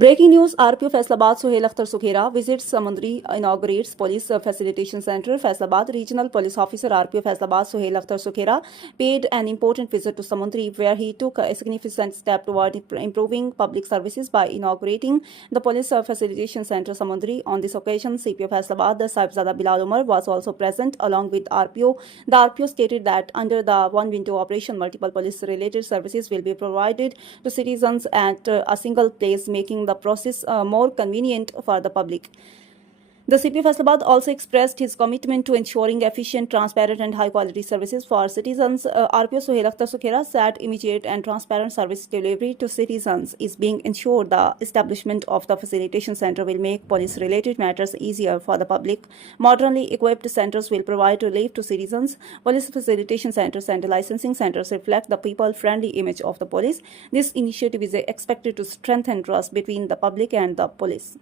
Breaking news: RPO Faisalabad Sohail Akhtar Sukhera visits Samundri, inaugurates Police Facilitation Center. Faisalabad Regional Police Officer RPO Faisalabad Sohail Akhtar Sukhera paid an important visit to Samundri, where he took a significant step toward improving public services by inaugurating the Police Facilitation Center Samundri. On this occasion, CPO Faisalabad Sahibzada Bilal Umar was also present along with RPO. The RPO stated that under the one-window operation, multiple police-related services will be provided to citizens at a single place, making the process more convenient for the public. The CP Faisalabad also expressed his commitment to ensuring efficient, transparent and high-quality services for citizens. RPO Sohail Akhtar Sukhera said immediate and transparent service delivery to citizens is being ensured. The establishment of the Facilitation Center will make police-related matters easier for the public. Modernly equipped centers will provide relief to citizens. Police Facilitation Centers and licensing centers reflect the people-friendly image of the police. This initiative is expected to strengthen trust between the public and the police.